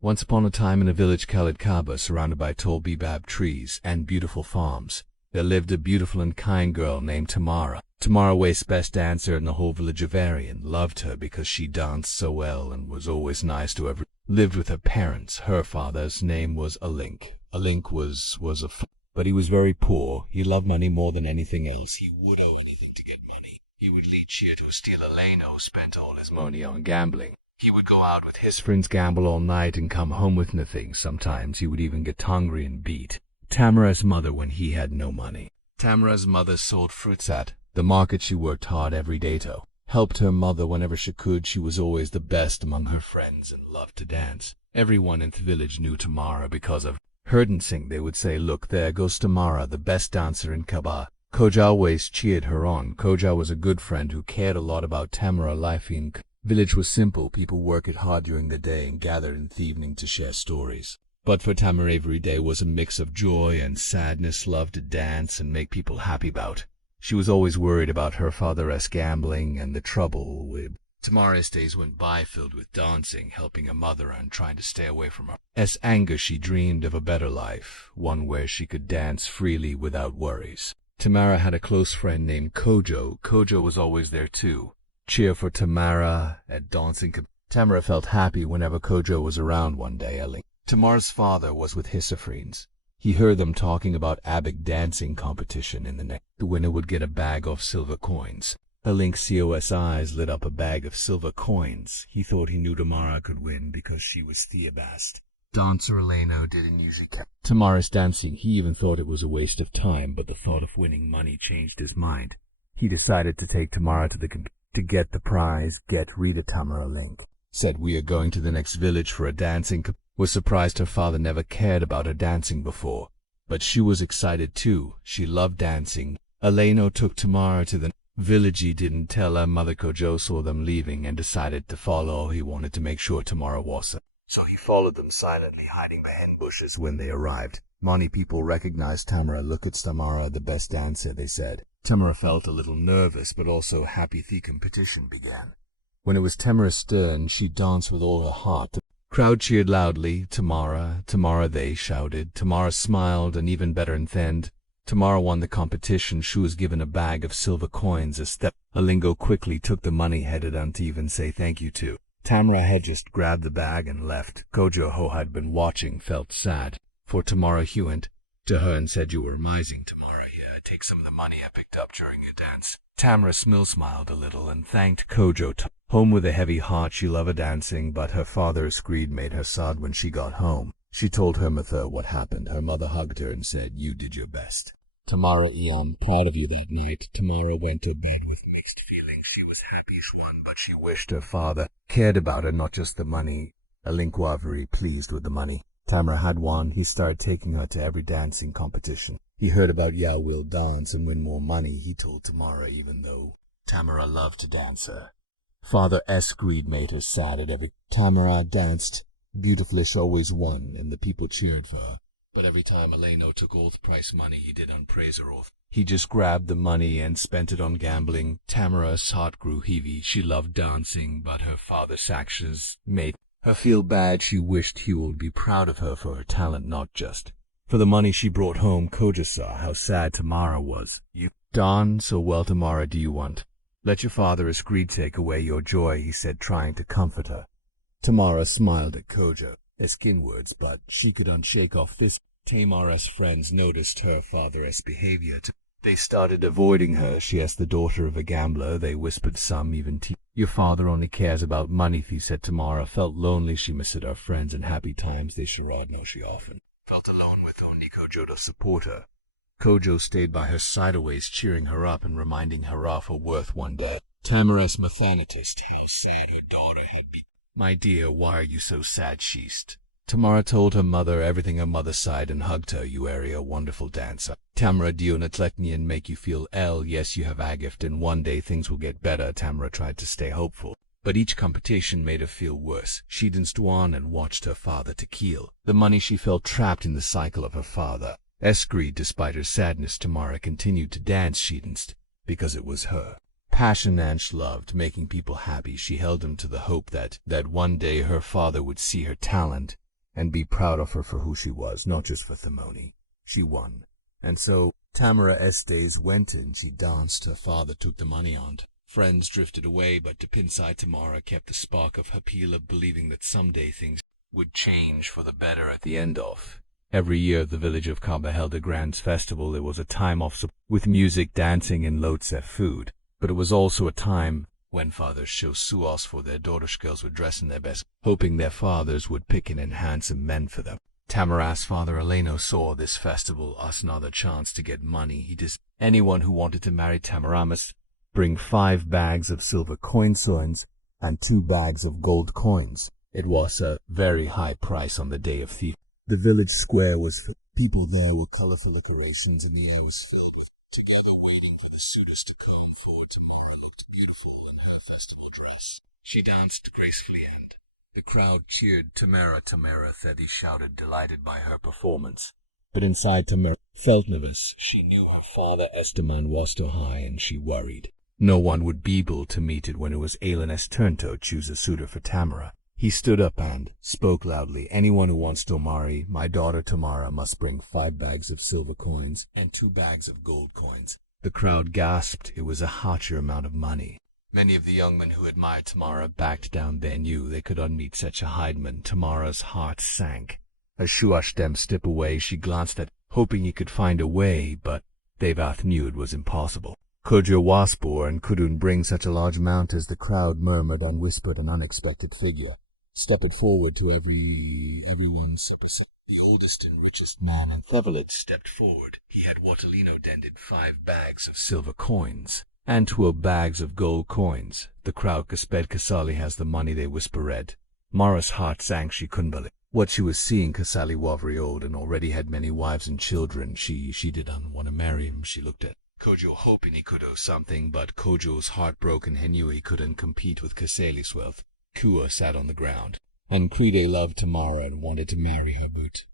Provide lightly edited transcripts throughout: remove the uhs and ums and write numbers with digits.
Once upon a time in a village called Kaba, surrounded by tall baobab trees and beautiful farms, there lived a beautiful and kind girl named Tamara. Tamara was best dancer in the whole village of Arian, loved her because she danced so well and was always nice to everyone. Lived with her parents. Her father's name was Alink. Alink was but he was very poor. He loved money more than anything else. He would owe anything to get money. He would lead Cheer to steal Elena, who spent all his money on gambling. He would go out with his friends, gamble all night, and come home with nothing. Sometimes he would even get hungry and beat Tamara's mother when he had no money. Tamara's mother sold fruits at the market. She worked hard every day to helped her mother whenever she could. She was always the best among her friends and loved to dance. Everyone in the village knew Tamara because of her dancing. They would say, "Look, there goes Tamara, the best dancer in Kaba." Koja always cheered her on. Koja was a good friend who cared a lot about Tamara. Life in village was simple. People worked hard during the day and gathered in the evening to share stories. But for Tamara, every day was a mix of joy and sadness. Loved to dance and make people happy about. She was always worried about her father's gambling and the trouble with Tamara's days went by filled with dancing, helping her mother and trying to stay away from her anger. She dreamed of a better life, one where she could dance freely without worries. Tamara had a close friend named Kojo. Kojo was always there too. Cheer for Tamara at dancing. Tamara felt happy whenever Kojo was around. One day, Tamara's father was with his friends. He heard them talking about a big dancing competition in the next. The winner would get a bag of silver coins. Alink's eyes lit up. A bag of silver coins. He thought he knew Tamara could win because she was the best dancer. Elena didn't usually care Tamara's dancing. He even thought it was a waste of time, but the thought of winning money changed his mind. He decided to take Tamara to get the prize. Get read Tamara. Alink said, "We are going to the next village for a dancing." Was surprised her father never cared about her dancing before, but she was excited too. She loved dancing. Elena took Tamara to the village. He didn't tell her mother. Kojo saw them leaving and decided to follow. He wanted to make sure Tamara wasn't. So he followed them silently, hiding behind bushes. When they arrived, many people recognized Tamara. "Look at Tamara, the best dancer," they said. Tamara felt a little nervous, but also happy. The competition began. When it was Tamara's turn, she danced with all her heart. The crowd cheered loudly. "Tamara, Tamara," they shouted. Tamara smiled, and even better in the end, Tamara won the competition. She was given a bag of silver coins. Alingo quickly took the money, headed on to even say thank you to. Tamara had just grabbed the bag and left. Kojo, who had been watching, felt sad for Tamara. He went to her and said, "You were amazing, Tamara. Here, take some of the money I picked up during your dance." Tamara smiled a little and thanked Kojo. Home with a heavy heart. She loved dancing, but her father's greed made her sad. When she got home, she told her mother what happened. Her mother hugged her and said, "You did your best, Tamara. I'm proud of you." That night, Tamara went to bed with mixed feelings. She was happy she won, but she wished her father cared about her, not just the money. Alink was very pleased with the money Tamara had won. He started taking her to every dancing competition. He heard about Yao will dance and win more money. He told Tamara, even though Tamara loved to dance her father's greed made her sad. At every Tamara danced beautifully. She always won, and the people cheered for her. But every time Elena took all the prize money, he didn't praise her off. He just grabbed the money and spent it on gambling. Tamara's heart grew heavy. She loved dancing, but her father's actions made her feel bad. She wished he would be proud of her for her talent, not just for the money she brought home. Koja saw how sad Tamara was. "You done so well, Tamara. Do you want? Let your father's greed take away your joy," he said, trying to comfort her. Tamara smiled at Koja. Skin words, but she could unshake off this. Tamara's friends noticed her father's behavior. They started avoiding her. She asked the daughter of a gambler. They whispered some even "Your father only cares about money," he said. Tamara felt lonely. She missed her friends and happy times they shared. No, she often felt alone with only Kojo to support her. Kojo stayed by her side, always cheering her up and reminding her of her worth. One day, Tamara's mother noticed how sad her daughter had been. "My dear, why are you so sad?" she asked. Tamara told her mother everything. Her mother sighed and hugged her. "You are a wonderful dancer. Tamara, do you not let me and make you feel ill? Yes, you have a gift, and one day things will get better." Tamara tried to stay hopeful, but each competition made her feel worse. She danced on and watched her father to kill the money. She felt trapped in the cycle of her father's greed. Despite her sadness, Tamara continued to dance. She danced because it was her passion and she loved making people happy. She held him to the hope that one day her father would see her talent and be proud of her for who she was, not just for Thermone. She won. And so Tamara's days went and she danced. Her father took the money on. Friends drifted away, but deep inside Tamara kept the spark of her appeal of believing that someday things would change for the better at the end of. Every year the village of Kaba held a grand festival. It was a time of with music, dancing, and loads of food. But it was also a time when fathers showed suos for their daughters. Girls would dress in their best, hoping their fathers would pick in handsome men for them. Tamara's father Eleno saw this festival as another chance to get money. He decided anyone who wanted to marry Tamara must bring 5 bags of silver coins and 2 bags of gold coins. It was a very high price on the day of thief. The village square was full. People there were colorful decorations, and the air was filled with together waiting for the suitors to come, for Tamara looked beautiful in her festival dress. She danced gracefully, and the crowd cheered. Tamara Theddy shouted, delighted by her performance. But inside, Tamara felt nervous. She knew her father Esteban was too high, and she worried no one would be able to meet it when it was Alen's turn to choose a suitor for Tamara. He stood up and spoke loudly. Anyone who wants to marry my daughter Tamara must bring 5 bags of silver coins and 2 bags of gold coins. The crowd gasped. It was a huge amount of money. Many of the young men who admired Tamara backed down. They knew they could not meet such a highman. Tamara's heart sank. As she watched them step away, she glanced at, hoping he could find a way, but Devath knew it was impossible. Kojo Waspor and couldn't bring such a large amount. As the crowd murmured and whispered an unexpected figure stepped forward to everyone's percent. The oldest and richest man in Thevelit stepped forward. He had what Alino dented 5 bags of silver coins and 12 bags of gold coins. The crowd Kasped Kasali has the money, they whispered. Mara's heart sank. She couldn't believe what she was seeing. Kasali was very old and already had many wives and children. She didn't want to marry him. She looked at Kojo hoping he could owe something, but Kojo's heart broken. He knew he couldn't compete with Kasali's wealth. Kua sat on the ground, and Kride loved Tamara and wanted to marry her, but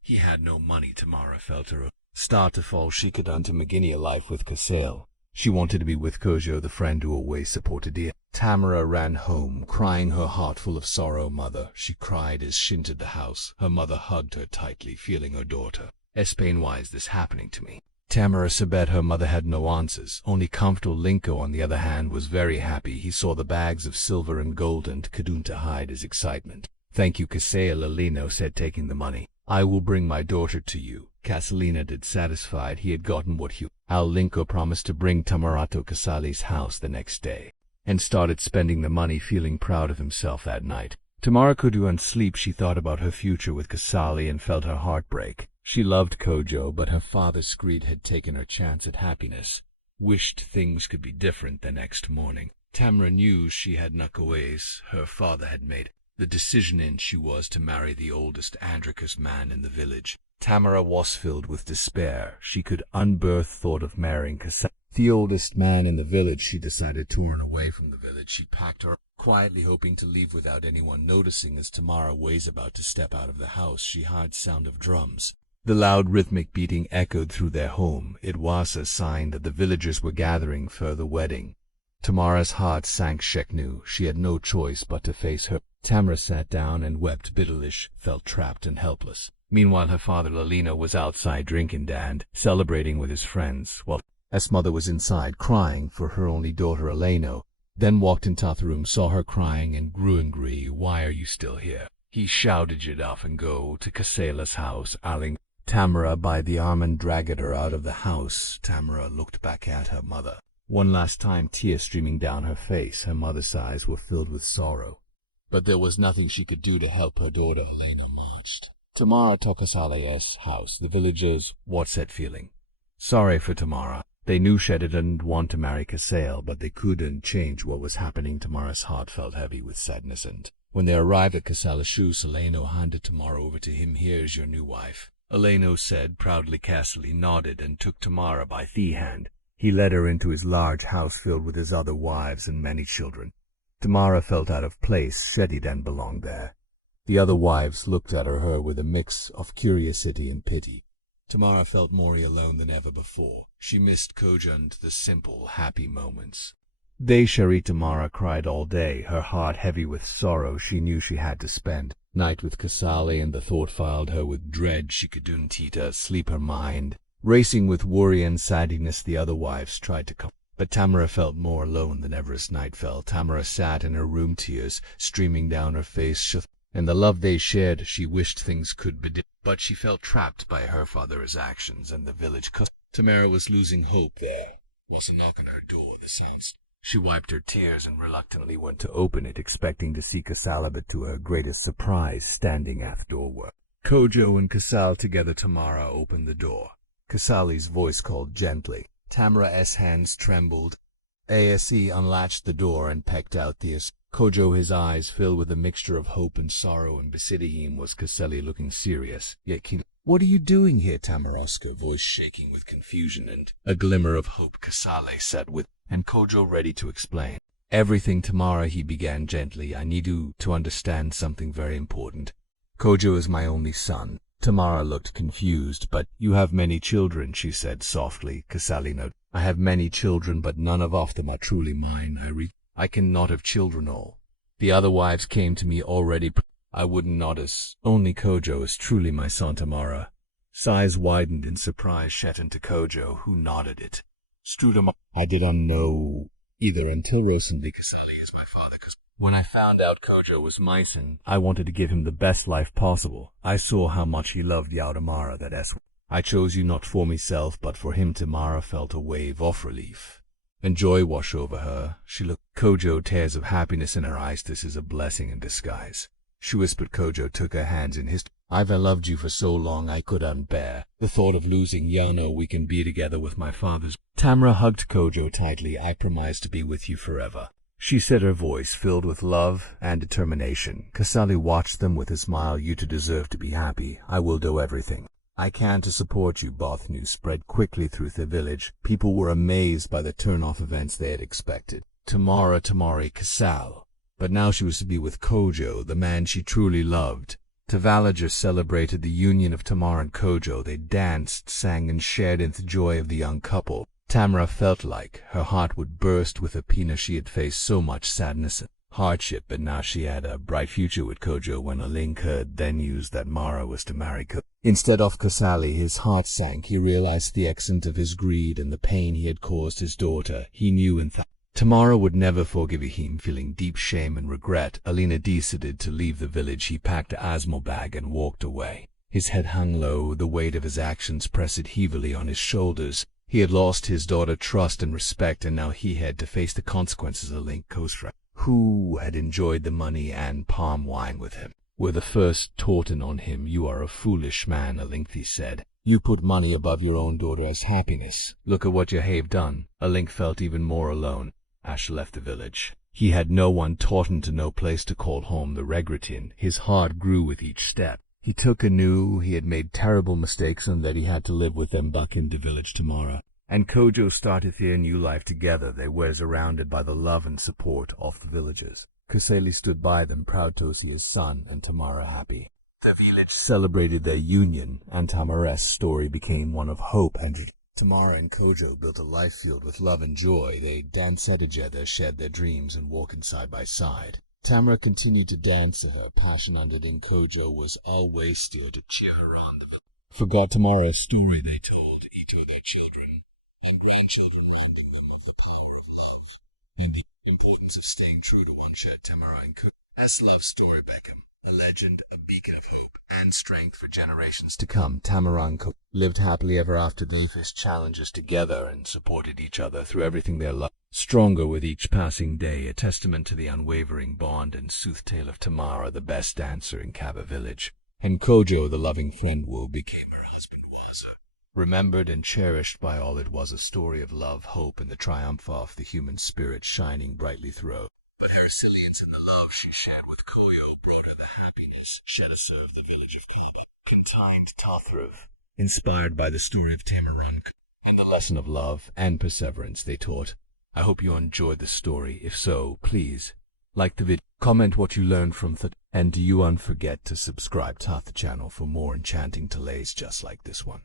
he had no money. Tamara felt her start to fall. She could enter McGinney a life with Kasale. She wanted to be with Kojo, the friend who always supported her. Tamara ran home, crying, her heart full of sorrow. Mother, she cried as she entered the house. Her mother hugged her tightly, feeling her daughter. Espain, why is this happening to me? Tamara said her mother had no answers. Only comfortable Linko, on the other hand, was very happy. He saw the bags of silver and gold and couldn't hide his excitement. Thank you, Kasea, Alino said, taking the money. I will bring my daughter to you. Casalina did, satisfied he had gotten what he. Al Linko promised to bring Tamara to Kasali's house the next day, and started spending the money, feeling proud of himself that night. Tamara couldn't sleep. She thought about her future with Kasali and felt her heart break. She loved Kojo, but her father's greed had taken her chance at happiness. Wished things could be different the next morning. Tamara knew she had Nukaways her father had made. The decision in she was to marry the oldest Andricus man in the village. Tamara was filled with despair. She could unbear thought of marrying Kasali, the oldest man in the village. She decided to run away from the village. She packed her quietly, hoping to leave without anyone noticing. As Tamara was about to step out of the house, she heard sound of drums. The loud rhythmic beating echoed through their home. It was a sign that the villagers were gathering for the wedding. Tamara's heart sank. She knew she had no choice but to face her. Tamara sat down and wept bitterly, felt trapped and helpless. Meanwhile, her father Lalina was outside drinking and celebrating with his friends, while S mother was inside crying for her only daughter Eleno. Then walked into the room, saw her crying, and grew angry. Why are you still here? He shouted, "Get off and go to Kasela's house." Aling Tamara by the arm and dragged her out of the house. Tamara looked back at her mother. One last time, tears streaming down her face. Her mother's eyes were filled with sorrow. But there was nothing she could do to help her daughter. Elena marched Tamara to Kasale's house. The villagers what said feeling sorry for Tamara. They knew she didn't want to marry Kasale, but they couldn't change what was happening. Tamara's heart felt heavy with sadness, and when they arrived at Kasale's shoes, Eleno handed Tamara over to him. "Here's your new wife," Eleno said proudly. Castle nodded and took Tamara by the hand. He led her into his large house filled with his other wives and many children. Tamara felt out of place. She didn't belong there. The other wives looked at her with a mix of curiosity and pity. Tamara felt more alone than ever before. She missed Koja and the simple, happy moments. Tamara cried all day, her heart heavy with sorrow. She knew she had to spend night with Kasali, and the thought filled her with dread. She couldn't sleep, her mind racing with worry and sadness. The other wives tried to come, but Tamara felt more alone than ever as night fell. Tamara sat in her room, tears streaming down her face. In the love they shared, she wished things could be different, but she felt trapped by her father's actions and the village custom. Tamara was losing hope. There was a knock on her door. The sounds. She wiped her tears and reluctantly went to open it, expecting to see Kasala, but to her greatest surprise, standing at the door were Kojo and Kasal together. Tamara opened the door. Kasali's voice called gently. Tamara's hands trembled. Ase unlatched the door and pecked out the Kojo, his eyes filled with a mixture of hope and sorrow, and beside him was Kasali, looking serious, yet keen. "What are you doing here?" Tamara's voice shaking with confusion and a glimmer of hope. Kasale sat with, and Kojo ready to explain. "Everything, Tamara," he began gently. "I need you to understand something very important. Kojo is my only son." Tamara looked confused. "But you have many children," she said softly. Kasali nodded. "I have many children, but none of them are truly mine. I cannot have children all. The other wives came to me already. I wouldn't notice. Only Kojo is truly my son." Tamara sighs widened in surprise. Shet into Kojo, who nodded it. Strudem, "I didn't know either until recently. Kasali is my father. When I found out Kojo was my son, I wanted to give him the best life possible. I saw how much he loved Yaudamara, that S. I chose you not for myself, but for him." Tamara felt a wave of relief and joy wash over her. She looked Kojo, tears of happiness in her eyes. "This is a blessing in disguise," she whispered. Kojo took her hands in his. "I've loved you for so long I couldn't bear the thought of losing Yano. We can be together with my father's." Tamara hugged Kojo tightly. "I promise to be with you forever," she said, her voice filled with love and determination. Kasali watched them with a smile. "You two deserve to be happy. I will do everything I can to support you both." News spread quickly through the village. People were amazed by the turn-off events they had expected. Tamari Kasal. But now she was to be with Kojo, the man she truly loved. The villagers celebrated the union of Tamara and Kojo. They danced, sang, and shared in the joy of the young couple. Tamara felt like her heart would burst with a pina. She had faced so much sadness and hardship, but now she had a bright future with Kojo. When Alink heard the news that Mara was to marry Kojo instead of Kasali, his heart sank. He realized the extent of his greed and the pain he had caused his daughter. He knew in Tamara would never forgive him. Feeling deep shame and regret, Alina decided to leave the village. He packed a Asmo bag and walked away. His head hung low, the weight of his actions pressed heavily on his shoulders. He had lost his daughter's trust and respect, and now he had to face the consequences. Alink Kosra, who had enjoyed the money and palm wine with him, were the first taunting on him. "You are a foolish man," Alink said. "You put money above your own daughter's happiness. Look at what you have done." Alink felt even more alone. Ash left the village. He had no one, Taunton to no place to call home. The regretting, his heart grew with each step. He took a new, he had made terrible mistakes and that he had to live with them back in the village. Tamara and Kojo started their new life together. They were surrounded by the love and support of the villagers. Kasali stood by them, proud to see his son and Tamara happy. The village celebrated their union, and Tamara's story became one of hope and joy. Tamara and Kojo built a life filled with love and joy. They danced together, shared their dreams, and walked side by side. Tamara continued to dance. Her passion under Kojo was always there to cheer her on. Forgot Tamara's story they told each of their children and grandchildren, reminding them of the power of love and the importance of staying true to one. Shared Tamara and Kojo as love story Beckham, a legend, a beacon of hope and strength for generations to come. Tamara and Kojo lived happily ever after. They faced challenges together and supported each other through everything they loved. Stronger with each passing day, a testament to the unwavering bond and sooth tale of Tamara, the best dancer in Kaba village, and Kojo, the loving friend who became her husband, was remembered and cherished by all. It was a story of love, hope, and the triumph of the human spirit shining brightly through. But her resilience and the love she shared with Koyo brought her the happiness she had served the village of Kaba. Contained Tathruf, inspired by the story of Tamarank and the lesson of love and perseverance they taught. I hope you enjoyed the story. If so, please like the video, comment what you learned from it, and do you unforget to subscribe to the channel for more enchanting tales just like this one.